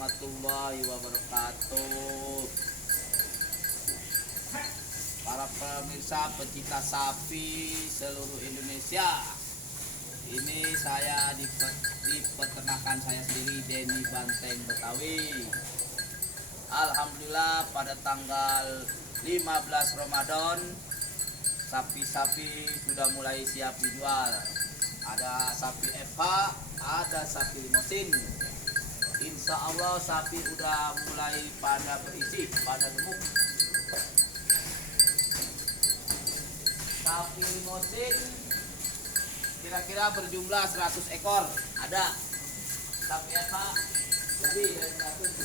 warahmatullahi wabarakatuh. Para pemirsa pecinta sapi seluruh Indonesia, ini saya di peternakan saya sendiri, Denny Banteng Betawi. Alhamdulillah pada tanggal 15 Ramadan sapi-sapi sudah mulai siap dijual. Ada sapi FH, ada sapi limosin. Insya Allah sapi udah mulai pada berisi, pada gemuk. Sapi limosin kira-kira berjumlah 100 ekor ada. Sapi FH lebih dari 100.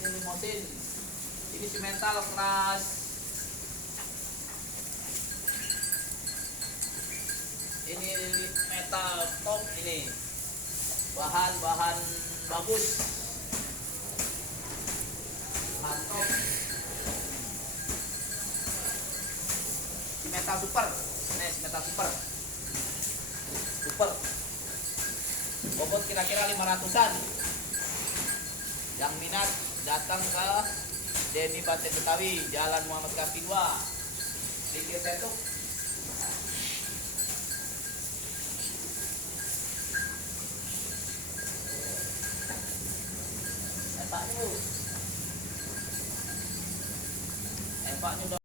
Ini limosin, ini simental keras. Ini metal top, ini bahan bagus, bahan top. Simental super, ini simental super, bobot kira-kira 500-an. Yang minat datang ke Denny Banteng Betawi, Jalan Muhammad Kaki 2, Pinggir Setuk.